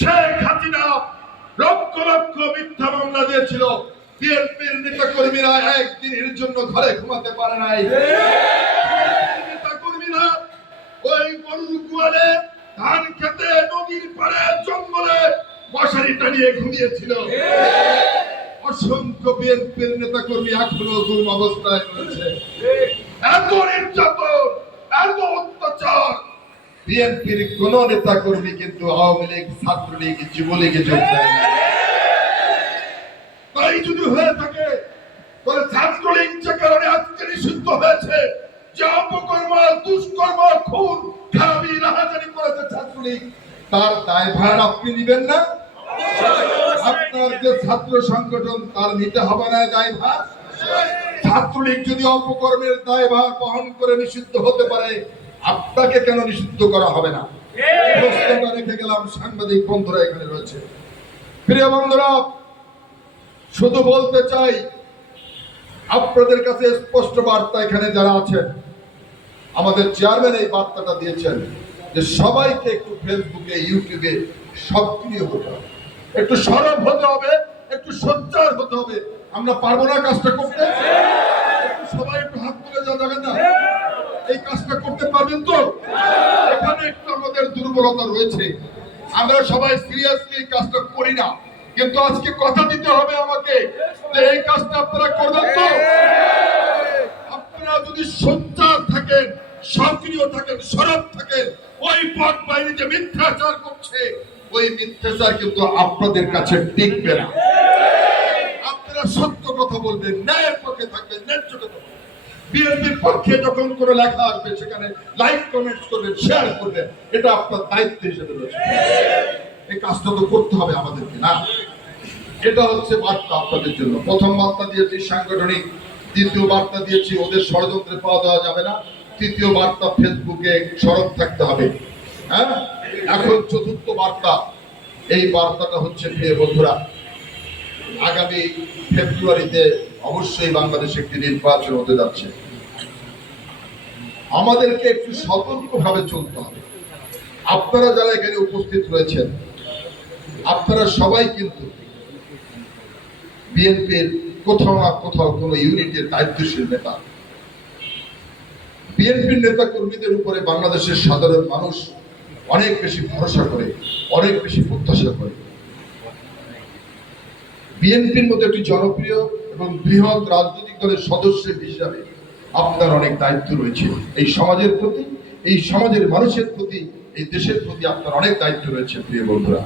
শেখ হাসিনা লক্ষ লক্ষ মিথ্যা মামলা দিয়েছিল। বিএনপির নেতা কর্মীরা একদিনের জন্য ঘরে ঘুমাতে পারে নাই। নেতা কর্মীরা ওই গরুর গুয়ালে ধান খেতে নদীর পাড়ে, জঙ্গলে মশারি টানিয়ে ঘুমিয়েছিল। অসংখ্য বিএনপির নেতা কর্মী এখনও দুর্ম অবস্থায় রয়েছে। এত নির্যাতন বিএনপির কোন নেতা কর্মী কিন্তু আওয়ামী লীগ, ছাত্রলীগ, যুবলীগে যোগ দেয় তাই যদি হয়ে থাকে, তাহলে ছাত্রলীগ যে কারণে আজকে নিষিদ্ধ হয়েছে, যে অপকর্ম, দুষ্কর্ম, খুন, খারাপি করেছে ছাত্রলীগ, তার দায়ভার আপনি নেবেন না। আপনার যে ছাত্র সংগঠন, তার নিতে হবে না দায়ভার। ছাত্রলীগ যদি অপকর্মের দায়ভার বহন করে নিষিদ্ধ হতে পারে আপনাকে কেন নিষিদ্ধ করা হবে না? প্রশ্নটা রেখে গেলাম সাংবাদিক বন্ধুরা এখানে রয়েছে। প্রিয় বন্ধুরা শুধু বলতে চাই আপনাদের কাছে স্পষ্ট বার্তা এখানে যারা আছেন আমাদের চেয়ারম্যান এই বার্তাটা দিয়েছেন যে সবাইকে একটু ফেসবুকে ইউটিউবে সক্রিয় হতে হবে। একটু সরব হতে হবে একটু সোচ্চার হতে হবে। আমরা পারব না কাজটা করতে একটু সবাই একটু হাত তুলে যা যাবেন না এই কাজটা করতে পারবেন তো? এখানে একটু আমাদের দুর্বলতা রয়েছে। আমরা সবাই সিরিয়াসলি কাজটা করি না। কিন্তু আজকে কথা দিতে হবে আমাকে যে এই কাজটা আপনারা করবেন তো? আপনারা যদি সোচ্চার থাকেন, সক্রিয় থাকেন, সরব থাকেন, ওই পথ বাইরে যে মিথ্যাচার করছে, ওই মিথ্যাচার কিন্তু আপনাদের কাছে টিকবে না। আপনারা সত্য কথা বলবেন, ন্যায়ের পক্ষে থাকবেন, ন্যায্য কথা বলবেন। বিএনপির পক্ষে যখন কোনো লেখা আসবে, সেখানে লাইক কমেন্টস করবেন শেয়ার করবেন, এটা আপনার দায়িত্ব হিসেবে রয়েছে। এই কাজটা তো করতে হবে আমাদেরকে, না? এটা হচ্ছে বার্তা আপনাদের জন্য। প্রথম বার্তা দিয়েছি সাংগঠনিক, দ্বিতীয় বার্তা দিয়েছি, ওদের ষড়যন্ত্রে পাওয়া দেওয়া যাবে না। তৃতীয় বার্তা ফেসবুকে সরব থাকতে হবে হ্যাঁ? এখন চতুর্থ বার্তা, এই বার্তাটা হচ্ছে, প্রিয় বন্ধুরা আগামী ফেব্রুয়ারিতে অবশ্যই বাংলাদেশে একটি নির্বাচন হতে যাচ্ছে। আমাদেরকে একটু সতর্কভাবে চলতে হবে। আপনারা যারা এখানে উপস্থিত রয়েছেন, আপনারা সবাই কিন্তু বিএনপির কোথাও না কোথাও কোনো ইউনিটের দায়িত্বশীল নেতা। বিএনপির নেতা কর্মীদের উপরে বাংলাদেশের সাধারণ মানুষ অনেক বেশি ভরসা করে, অনেক বেশি প্রত্যাশা করে। বিএনপির মতো একটি জনপ্রিয় এবং বৃহৎ রাজনৈতিক দলের সদস্য হিসাবে আপনার অনেক দায়িত্ব রয়েছে। এই সমাজের প্রতি, এই সমাজের মানুষের প্রতি, এই দেশের প্রতি আপনার অনেক দায়িত্ব রয়েছে, প্রিয় বন্ধুরা।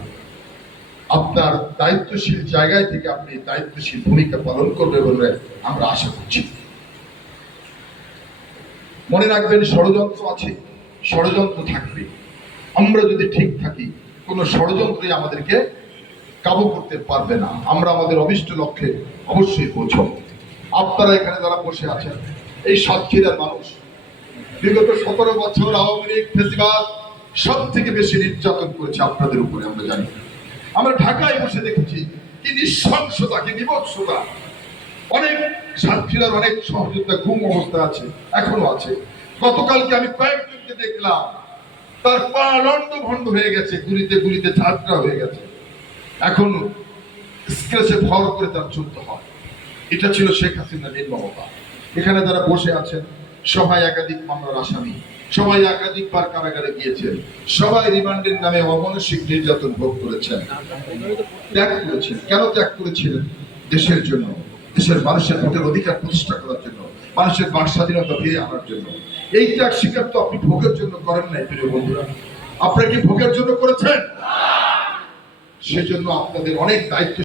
আপনার দায়িত্বশীল জায়গায় থেকে আপনি দায়িত্বশীল ভূমিকা পালন করবে বলে আমরা আশা করছি। মনে রাখবেন, ষড়যন্ত্র আছে, ষড়যন্ত্র থাকবে। আমরা যদি ঠিক থাকি, কোনো ষড়যন্ত্রই আমাদেরকে কাবু করতে পারবে না। আমরা আমাদের অভিষ্ট লক্ষ্যে অবশ্যই পৌঁছব। আপনারা এখানে যারা বসে আছেন, এই সাতক্ষীরার মানুষ, বিগত সতেরো বছর আওয়ামী লীগ ফেসিবাদ সব থেকে বেশি নির্যাতন করেছে আপনাদের উপরে, আমরা জানি। আমরা ঢাকায় বসে দেখেছি কি নৃশংসতা, কি বিভৎসতা। অনেক সাতক্ষীরার অনেক সহযোগিতা ঘুম অবস্থা আছে, এখনও আছে। গতকালকে আমি কয়েকজনকে দেখলাম, তার পা লন্ড ভন্ড হয়ে গেছে, গুলিতে গুলিতে ঝাঁঝরা হয়ে গেছে। এখন স্ক্রেচে ভর করে তার চলতে হয়। এটা ছিল শেখ হাসিনার নির্মমতা এখানে যারা বসে আছেন, সবাই একাধিক মামলার আসামি, সবাই একাধিকবার কারাগারে গিয়েছেন, সবাই রিমান্ডের নামে অমানসিক নির্যাতন ভোগ করেছেন, ত্যাগ করেছেন। কেন ত্যাগ করেছিলেন? দেশের জন্য, দেশের মানুষের ভোটের অধিকার প্রতিষ্ঠা করার জন্য, মানুষের বাক স্বাধীনতা ফিরে আনার জন্য। এই ত্যাগ স্বীকার তো আপনি ভোগের জন্য করেন নাই, প্রিয় বন্ধুরা। আপনারা কি ভোগের জন্য করেছেন? সেজন্য আপনাদের অনেক দায়িত্ব